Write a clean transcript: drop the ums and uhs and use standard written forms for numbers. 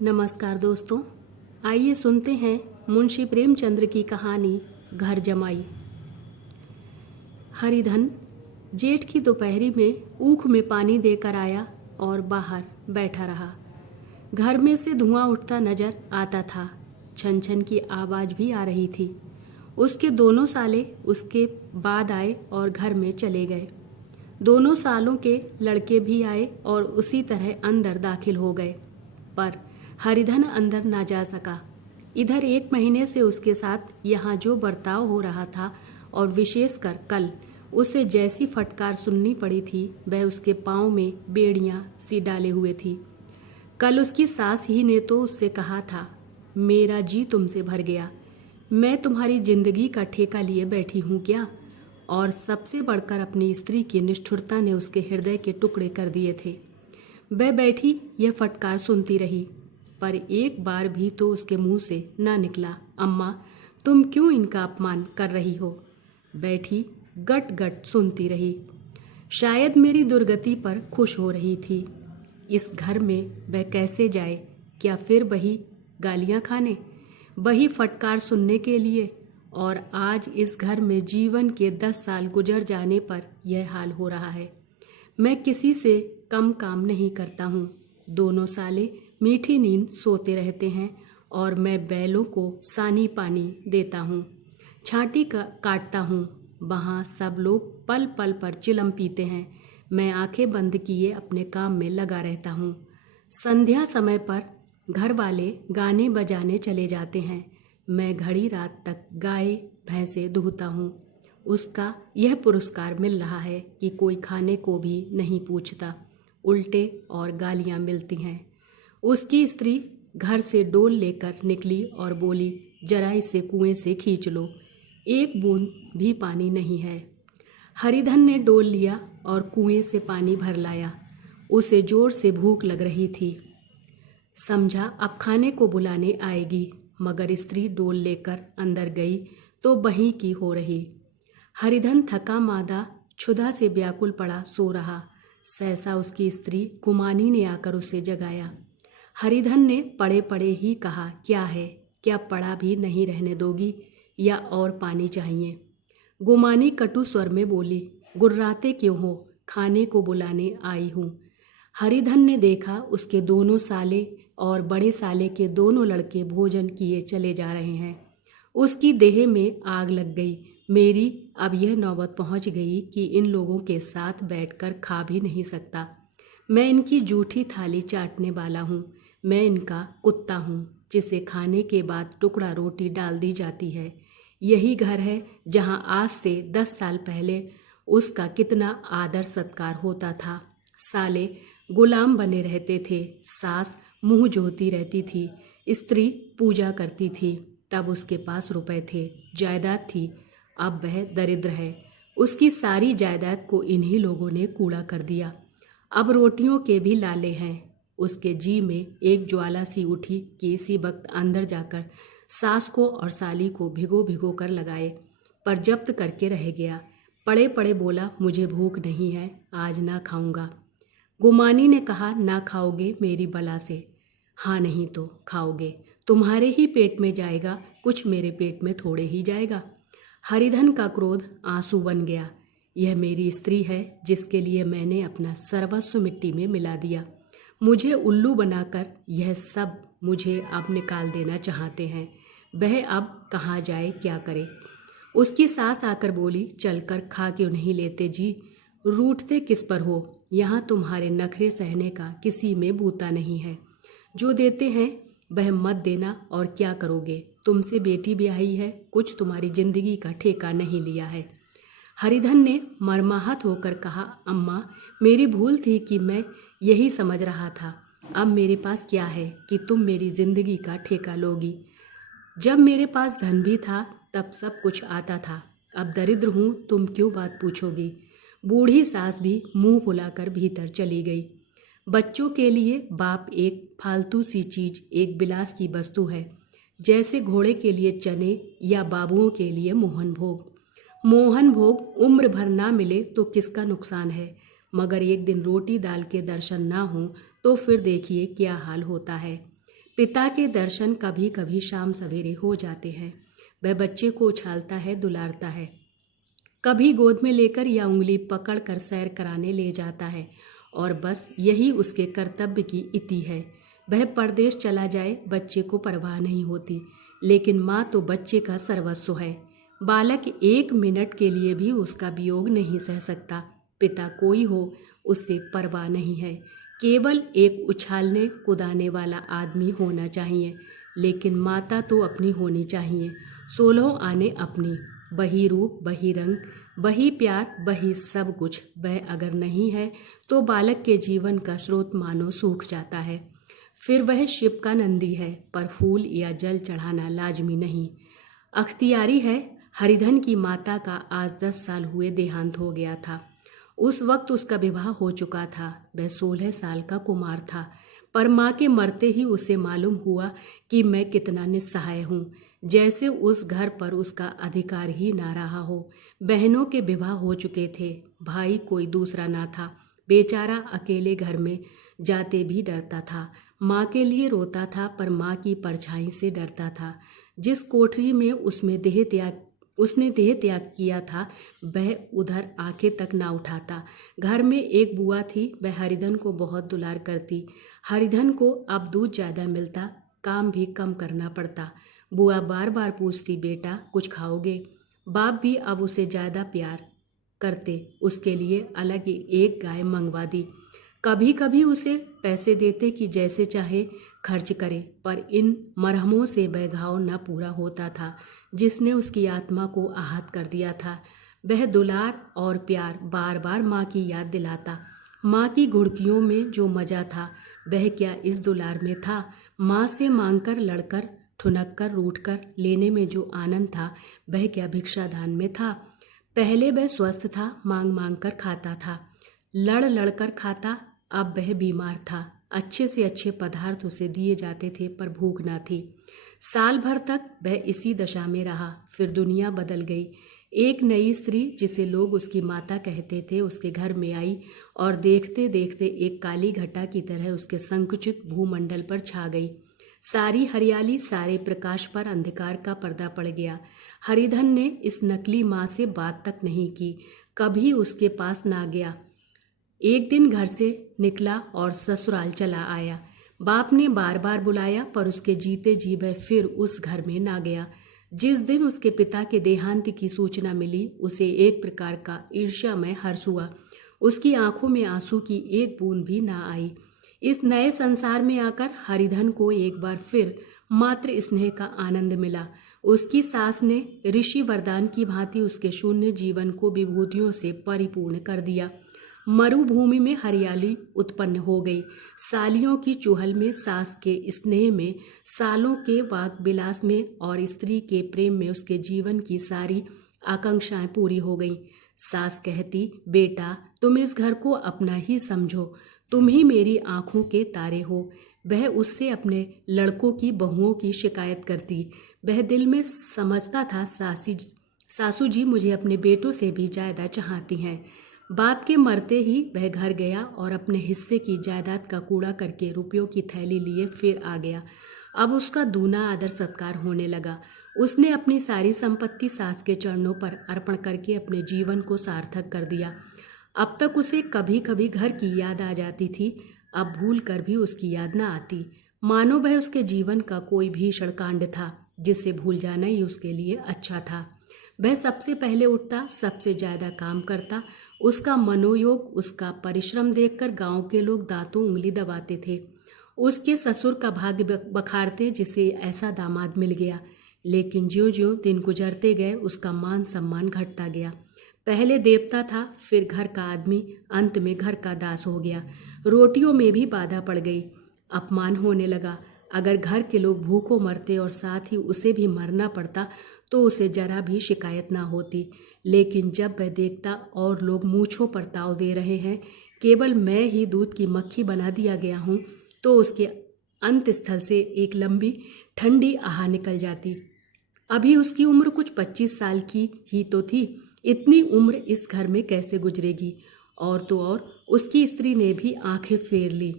नमस्कार दोस्तों, आइए सुनते हैं मुंशी प्रेमचंद्र की कहानी घर जमाई। हरिधन जेठ की दोपहरी में ऊख में पानी देकर आया और बाहर बैठा रहा। घर में से धुआं उठता नजर आता था, छन छन की आवाज भी आ रही थी। उसके दोनों साले उसके बाद आए और घर में चले गए। दोनों सालों के लड़के भी आए और उसी तरह अंदर दाखिल हो गए, पर हरिधन अंदर ना जा सका। इधर 1 महीने से उसके साथ यहाँ जो बर्ताव हो रहा था और विशेषकर कल उसे जैसी फटकार सुननी पड़ी थी, वह उसके पाँव में बेड़ियाँ सी डाले हुए थी। कल उसकी सास ही ने तो उससे कहा था, मेरा जी तुमसे भर गया, मैं तुम्हारी जिंदगी का ठेका लिए बैठी हूँ क्या। और सबसे बढ़कर अपनी स्त्री की निष्ठुरता ने उसके हृदय के टुकड़े कर दिए थे। वह बैठी यह फटकार सुनती रही, पर एक बार भी तो उसके मुंह से ना निकला, अम्मा तुम क्यों इनका अपमान कर रही हो। बैठी गट गट सुनती रही। शायद मेरी दुर्गति पर खुश हो रही थी। इस घर में वह कैसे जाए, क्या फिर वही गालियां खाने, वही फटकार सुनने के लिए। और आज इस घर में जीवन के 10 साल गुजर जाने पर यह हाल हो रहा है। मैं किसी से कम काम नहीं करता हूँ। दोनों साले मीठी नींद सोते रहते हैं और मैं बैलों को सानी पानी देता हूँ, छांटी काटता हूँ। वहाँ सब लोग पल पल पर चिलम पीते हैं। मैं आंखें बंद किए अपने काम में लगा रहता हूँ। संध्या समय पर घर वाले गाने बजाने चले जाते हैं। मैं घड़ी रात तक गाय भैंसे दूहता हूँ। उसका यह पुरस्कार मिल रहा है कि कोई खाने को भी नहीं पूछता, उल्टे और गालियाँ मिलती हैं। उसकी स्त्री घर से डोल लेकर निकली और बोली, जरा इसे कुएं से खींच लो, एक बूंद भी पानी नहीं है। हरिधन ने डोल लिया और कुएं से पानी भर लाया। उसे जोर से भूख लग रही थी। समझा अब खाने को बुलाने आएगी, मगर स्त्री डोल लेकर अंदर गई तो वहीं की हो रही। हरिधन थका मादा क्षुधा से व्याकुल पड़ा सो रहा। सहसा उसकी स्त्री गुमानी ने आकर उसे जगाया। हरिधन ने पड़े पड़े ही कहा, क्या है, क्या पड़ा भी नहीं रहने दोगी या और पानी चाहिए। गुमानी कटु स्वर में बोली, गुर्राते क्यों हो, खाने को बुलाने आई हूँ। हरिधन ने देखा उसके दोनों साले और बड़े साले के दोनों लड़के भोजन किए चले जा रहे हैं। उसकी देह में आग लग गई। मेरी अब यह नौबत पहुंच गई कि इन लोगों के साथ बैठकर खा भी नहीं सकता। मैं इनकी जूठी थाली चाटने वाला हूँ। मैं इनका कुत्ता हूँ जिसे खाने के बाद टुकड़ा रोटी डाल दी जाती है। यही घर है जहाँ आज से 10 साल पहले उसका कितना आदर सत्कार होता था। साले गुलाम बने रहते थे, सास मुंह जोती रहती थी, स्त्री पूजा करती थी। तब उसके पास रुपए थे, जायदाद थी। अब वह दरिद्र है। उसकी सारी जायदाद को इन्हीं लोगों ने कूड़ा कर दिया। अब रोटियों के भी लाले हैं। उसके जी में एक ज्वाला सी उठी कि इसी वक्त अंदर जाकर सास को और साली को भिगो भिगो कर लगाए, पर जब्त करके रह गया। पड़े पड़े बोला, मुझे भूख नहीं है, आज ना खाऊंगा। गुमानी ने कहा, ना खाओगे मेरी बला से। हाँ नहीं तो खाओगे, तुम्हारे ही पेट में जाएगा, कुछ मेरे पेट में थोड़े ही जाएगा। हरिधन का क्रोध आंसू बन गया। यह मेरी स्त्री है जिसके लिए मैंने अपना सर्वस्व मिट्टी में मिला दिया। मुझे उल्लू बनाकर यह सब मुझे अब निकाल देना चाहते हैं। वह अब कहाँ जाए, क्या करे। उसकी सास आकर बोली, चलकर खा क्यों नहीं लेते जी, रूठते किस पर हो। यहाँ तुम्हारे नखरे सहने का किसी में बूता नहीं है। जो देते हैं वह मत देना, और क्या करोगे, तुमसे बेटी ब्याही है, कुछ तुम्हारी जिंदगी का ठेका नहीं लिया है। हरिधन ने मर्माहत होकर कहा, अम्मा मेरी भूल थी कि मैं यही समझ रहा था। अब मेरे पास क्या है कि तुम मेरी जिंदगी का ठेका लोगी। जब मेरे पास धन भी था तब सब कुछ आता था। अब दरिद्र हूँ, तुम क्यों बात पूछोगी। बूढ़ी सास भी मुंह फुलाकर भीतर चली गई। बच्चों के लिए बाप एक फालतू सी चीज, एक विलास की वस्तु है, जैसे घोड़े के लिए चने या बाबुओं के लिए मोहन भोग। मोहन भोग उम्र भर ना मिले तो किसका नुकसान है, मगर एक दिन रोटी दाल के दर्शन ना हो तो फिर देखिए क्या हाल होता है। पिता के दर्शन कभी कभी शाम सवेरे हो जाते हैं। वह बच्चे को उछालता है, दुलारता है, कभी गोद में लेकर या उंगली पकड़ कर सैर कराने ले जाता है, और बस यही उसके कर्तव्य की इति है। वह परदेश चला जाए, बच्चे को परवाह नहीं होती, लेकिन माँ तो बच्चे का सर्वस्व है। बालक एक मिनट के लिए भी उसका वियोग नहीं सह सकता। पिता कोई हो, उससे परवाह नहीं है। केवल एक उछालने कूदाने वाला आदमी होना चाहिए, लेकिन माता तो अपनी होनी चाहिए। 16 आने अपनी, वही रूप, वही रंग, वही प्यार, वही सब कुछ। वह अगर नहीं है तो बालक के जीवन का स्रोत मानो सूख जाता है। फिर वह शिव का नंदी है, पर फूल या जल चढ़ाना लाजमी नहीं, अख्तियारी है। हरिधन की माता का आज 10 साल हुए देहांत हो गया था। उस वक्त उसका विवाह हो चुका था। वह 16 साल का कुमार था, पर माँ के मरते ही उसे मालूम हुआ कि मैं कितना निस्सहाय हूँ, जैसे उस घर पर उसका अधिकार ही ना रहा हो। बहनों के विवाह हो चुके थे, भाई कोई दूसरा ना था। बेचारा अकेले घर में जाते भी डरता था। माँ के लिए रोता था, पर माँ की परछाई से डरता था। जिस कोठरी में उसने देह त्याग किया था, वह उधर आंखें तक ना उठाता। घर में एक बुआ थी, वह हरिधन को बहुत दुलार करती। हरिधन को अब दूध ज़्यादा मिलता, काम भी कम करना पड़ता। बुआ बार बार पूछती, बेटा कुछ खाओगे? बाप भी अब उसे ज़्यादा प्यार करते, उसके लिए अलग एक गाय मंगवा दी। कभी कभी उसे पैसे देते कि जैसे चाहे खर्च करे, पर इन मरहमों से वह घाव न पूरा होता था जिसने उसकी आत्मा को आहत कर दिया था। वह दुलार और प्यार बार बार माँ की याद दिलाता। माँ की घुड़कियों में जो मजा था, वह क्या इस दुलार में था? माँ से मांगकर, लड़कर, ठुनक कर, रूठ कर लेने में जो आनंद था, वह क्या भिक्षादान में था? पहले वह स्वस्थ था, मांग मांग कर खाता था, लड़ लड़ कर खाता। अब वह बीमार था। अच्छे से अच्छे पदार्थ उसे दिए जाते थे, पर भूख ना थी। साल भर तक वह इसी दशा में रहा। फिर दुनिया बदल गई। एक नई स्त्री, जिसे लोग उसकी माता कहते थे, उसके घर में आई और देखते देखते एक काली घटा की तरह उसके संकुचित भूमंडल पर छा गई। सारी हरियाली, सारे प्रकाश पर अंधकार का पर्दा पड़ गया। हरिधन ने इस नकली माँ से बात तक नहीं की, कभी उसके पास ना गया। एक दिन घर से निकला और ससुराल चला आया। बाप ने बार बार बुलाया, पर उसके जीते जी वह फिर उस घर में ना गया। जिस दिन उसके पिता के देहांत की सूचना मिली, उसे एक प्रकार का ईर्ष्यामय हर्ष हुआ। उसकी आंखों में आंसू की एक बूंद भी ना आई। इस नए संसार में आकर हरिधन को एक बार फिर मात्र स्नेह का आनंद मिला। उसकी सास ने ऋषि वरदान की भांति उसके शून्य जीवन को विभूतियों से परिपूर्ण कर दिया। मरुभूमि में हरियाली उत्पन्न हो गई। सालियों की चुहल में, सास के स्नेह में, सालों के वाक विलास में और स्त्री के प्रेम में उसके जीवन की सारी आकांक्षाएं पूरी हो गईं। सास कहती, बेटा तुम इस घर को अपना ही समझो, तुम ही मेरी आंखों के तारे हो। वह उससे अपने लड़कों की बहुओं की शिकायत करती। वह दिल में समझता था, सासू जी मुझे अपने बेटों से भी ज़्यादा चाहती हैं। बाप के मरते ही वह घर गया और अपने हिस्से की जायदाद का कूड़ा करके रुपयों की थैली लिए फिर आ गया। अब उसका दूना आदर सत्कार होने लगा। उसने अपनी सारी संपत्ति सास के चरणों पर अर्पण करके अपने जीवन को सार्थक कर दिया। अब तक उसे कभी कभी घर की याद आ जाती थी, अब भूल कर भी उसकी याद न आती, मानो वह उसके जीवन का कोई भीषण कांड था जिसे भूल जाना ही उसके लिए अच्छा था। वह सबसे पहले उठता, सबसे ज्यादा काम करता। उसका मनोयोग, उसका परिश्रम देखकर गांव के लोग दांतों उंगली दबाते थे। उसके ससुर का भाग्य बखारते, जिसे ऐसा दामाद मिल गया। लेकिन ज्यों ज्यों दिन गुजरते गए, उसका मान सम्मान घटता गया। पहले देवता था, फिर घर का आदमी, अंत में घर का दास हो गया। रोटियों में भी बाधा पड़ गई, अपमान होने लगा। अगर घर के लोग भूखों मरते और साथ ही उसे भी मरना पड़ता तो उसे जरा भी शिकायत ना होती। लेकिन जब वह देखता और लोग मूंछों पर ताव दे रहे हैं, केवल मैं ही दूध की मक्खी बना दिया गया हूँ, तो उसके अंत स्थल से एक लंबी ठंडी आह निकल जाती। अभी उसकी उम्र कुछ 25 साल की ही तो थी। इतनी उम्र इस घर में कैसे गुजरेगी? और तो और उसकी स्त्री ने भी आंखें फेर ली।